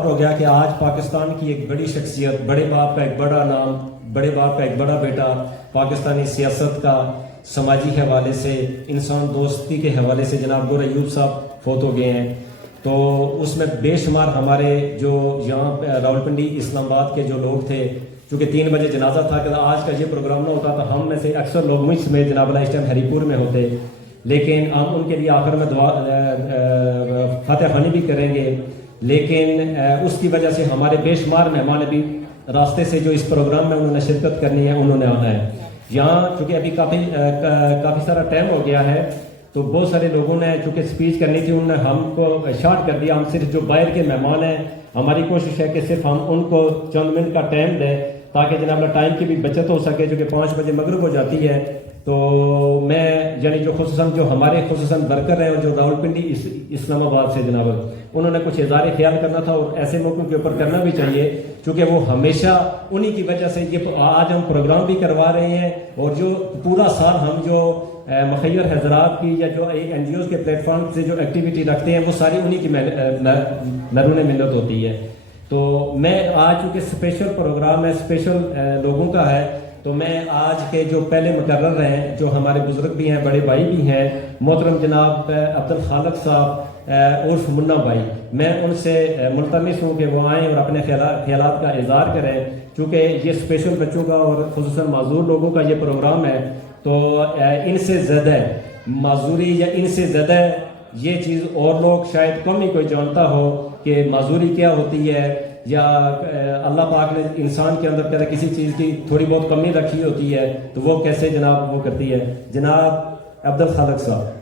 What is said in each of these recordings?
ہو گیا کہ آج پاکستان کی ایک بڑی شخصیت، بڑے باپ کا ایک بڑا نام، بڑے باپ کا ایک بڑا بیٹا، پاکستانی سیاست کا سماجی حوالے سے، انسان دوستی کے حوالے سے جناب گور ایوب صاحب فوت ہو گئے ہیں۔ تو اس میں بے شمار ہمارے جو یہاں راولپنڈی اسلام آباد کے جو لوگ تھے، چونکہ 3 بجے جنازہ تھا کہ آج کا یہ پروگرام نہ ہوتا تو ہم میں سے اکثر لوگ مجھ میں جناب اللہ اس ٹائم ہری پور میں ہوتے، لیکن ہم ان کے لیے آخر میں دعا فاتح خوانی بھی کریں گے۔ لیکن اس کی وجہ سے ہمارے بے شمار مہمان ابھی راستے سے جو اس پروگرام میں انہوں نے شرکت کرنی ہے انہوں نے آنا ہے یہاں، چونکہ ابھی کافی سارا ٹائم ہو گیا ہے تو بہت سارے لوگوں نے چونکہ سپیچ کرنی تھی، انہوں نے ہم کو شارٹ کر دیا۔ ہم صرف جو باہر کے مہمان ہیں، ہماری کوشش ہے کہ صرف ہم ان کو چند منٹ کا ٹائم دیں تاکہ جناب ٹائم کی بھی بچت ہو سکے، جو کہ 5 بجے مغرب ہو جاتی ہے۔ تو میں یعنی جو خصوصاً جو ہمارے خصوصاً ورکر ہیں اور جو راولپنڈی اسلام آباد سے جناب انہوں نے کچھ اظہار خیال کرنا تھا، اور ایسے موقعوں کے اوپر کرنا بھی چاہیے کیونکہ وہ ہمیشہ انہی کی وجہ سے یہ آج ہم پروگرام بھی کروا رہے ہیں، اور جو پورا سال ہم جو مخیر حضرات کی یا جو این جی اوز کے پلیٹ فارم سے جو ایکٹیویٹی رکھتے ہیں وہ ساری انہی کی مرہون منت ہوتی ہے۔ تو میں آج چونکہ اسپیشل پروگرام ہے، اسپیشل لوگوں کا ہے، تو میں آج کے جو پہلے مقرر ہیں، جو ہمارے بزرگ بھی ہیں، بڑے بھائی بھی ہیں، محترم جناب عبدالخالق صاحب عرف منا بھائی، میں ان سے ملتمس ہوں کہ وہ آئیں اور اپنے خیالات کا اظہار کریں، چونکہ یہ اسپیشل بچوں کا اور خصوصاً معذور لوگوں کا یہ پروگرام ہے۔ تو ان سے زیادہ معذوری یا ان سے زیادہ یہ چیز اور لوگ شاید کم ہی کوئی جانتا ہو کہ معذوری کیا ہوتی ہے، یا اللہ پاک نے انسان کے اندر کہتا کسی چیز کی تھوڑی بہت کمی رکھی ہوتی ہے تو وہ کیسے جناب وہ کرتی ہے۔ جناب عبدالخالق صاحب۔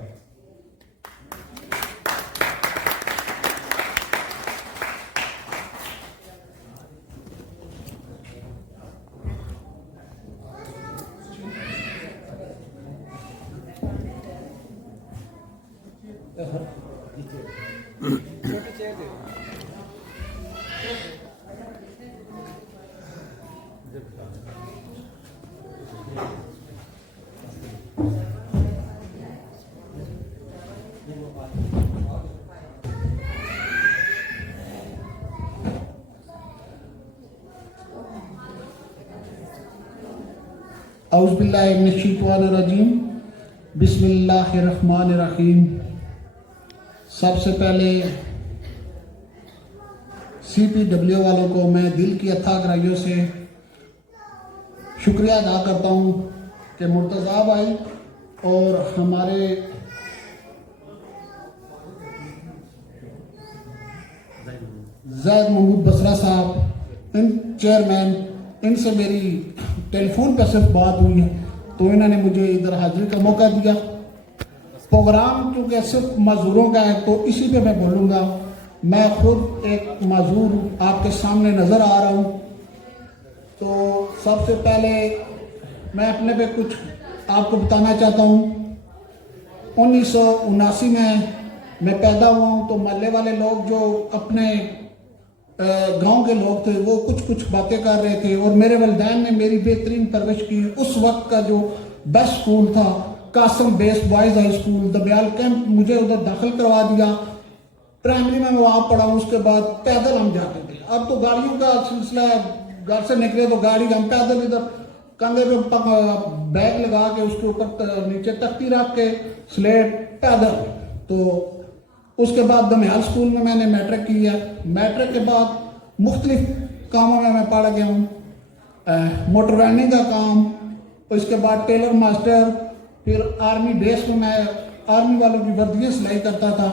اعوذ باللہ من الشیطان الرجیم، بسم اللہ الرحمن الرحیم۔ سب سے پہلے سی پی ڈبلیو والوں کو میں دل کی اتھا گہرائیوں سے شکریہ ادا کرتا ہوں کہ مرتضیٰ بھائی اور ہمارے زید محمود بصرہ صاحب، ان چیئرمین، ان سے میری ٹیلی فون پہ صرف بات ہوئی ہے تو انہوں نے مجھے ادھر حاضری کا موقع دیا۔ پروگرام کیونکہ صرف معذوروں کا ہے تو اسی پہ میں بولوں گا۔ میں خود ایک معذور آپ کے سامنے نظر آ رہا ہوں، تو سب سے پہلے میں اپنے پہ کچھ آپ کو بتانا چاہتا ہوں۔ 1979 میں پیدا ہوا ہوں، تو محلے والے لوگ جو اپنے گاؤں کے لوگ تھے وہ کچھ باتیں کر رہے تھے، اور میرے والدین نے میری بہترین پرورش کی۔ اس وقت کا جو بیسٹ سکول تھا قاسم بیس بوائز ہائی سکول دبیال کیمپ، مجھے ادھر داخل کروا دیا۔ پرائمری میں وہاں پڑھا ہوں، اس کے بعد پیدل ہم جاتے تھے۔ اب تو گاڑیوں کا سلسلہ ہے، گھر سے نکلے تو گاڑی، ہم پیدل ادھر کندھے پہ بیگ لگا کے اس کے اوپر نیچے تختی رکھ کے سلیٹ پیدل۔ تو اس کے بعد دمیال سکول میں نے میٹرک کی ہے۔ میٹرک کے بعد مختلف کاموں میں پڑھ گیا ہوں، موٹر وینڈنگ کا کام، اس کے بعد ٹیلر ماسٹر، پھر آرمی بیس میں آرمی والوں کی وردیاں سلائی کرتا تھا۔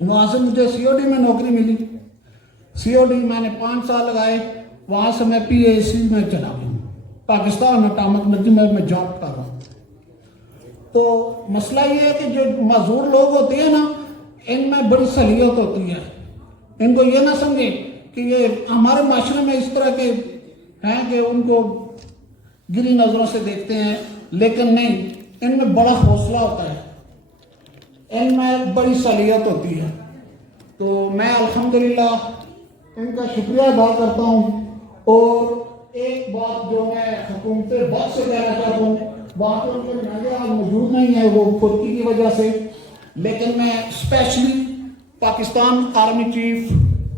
وہاں سے مجھے سی او ڈی میں نوکری ملی۔ سی او ڈی میں نے 5 سال لگائے، وہاں سے میں پی اے سی میں چلا گیا ہوں، پاکستان اٹامک انرجی میں جاب کر رہا ہوں۔ تو مسئلہ یہ ہے کہ جو معذور لوگ ہوتے ہیں نا، ان میں بڑی صلاحیت ہوتی ہے۔ ان کو یہ نہ سمجھے کہ یہ ہمارے معاشرے میں اس طرح کے ہیں کہ ان کو گری نظروں سے دیکھتے ہیں، لیکن نہیں، ان میں بڑا حوصلہ ہوتا ہے، ان میں بڑی صلاحیت ہوتی ہے۔ تو میں الحمدللہ ان کا شکریہ ادا کرتا ہوں۔ اور ایک بات جو میں حکومت وقت سے کہنا چاہتا ہوں، وہاں پر ان کے نمائندے موجود نہیں ہے وہ خودکی کی وجہ سے، لیکن میں اسپیشلی پاکستان آرمی چیف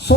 100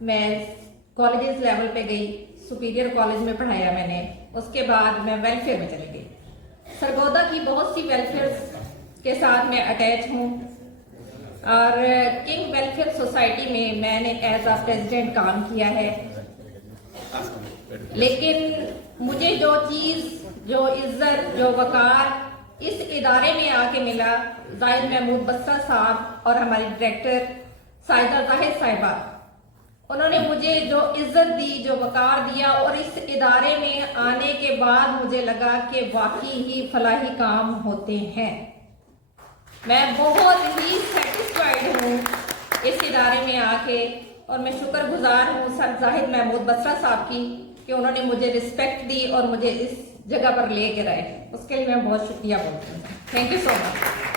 میں کالجز لیول پہ گئی, سپیریئر کالج میں پڑھایا میں نے, اس کے بعد میں ویلفیئر میں چلی گئی. سرگودا کی بہت سی ویلفیئر کے ساتھ میں اٹیچ ہوں, اور کنگ ویلفیئر سوسائٹی میں نے ایز اے پریزیڈنٹ کام کیا ہے. لیکن مجھے جو چیز, جو عزت, جو وقار اس ادارے میں آ کے ملا, زاہد محمود بسرا صاحب اور ہماری ڈائریکٹر سائدہ زاہد صاحبہ, انہوں نے مجھے جو عزت دی, جو وقار دیا, اور اس ادارے میں آنے کے بعد مجھے لگا کہ واقعی ہی فلاحی کام ہوتے ہیں. میں بہت ہی سیٹسفائیڈ ہوں اس ادارے میں آ کے, اور میں شکر گزار ہوں سر زاہد محمود بسرا صاحب کی کہ انہوں نے مجھے رسپیکٹ دی اور مجھے اس جگہ پر لے کے رہے. اس کے لیے میں بہت شکریہ بولتی ہوں. Thank you so much.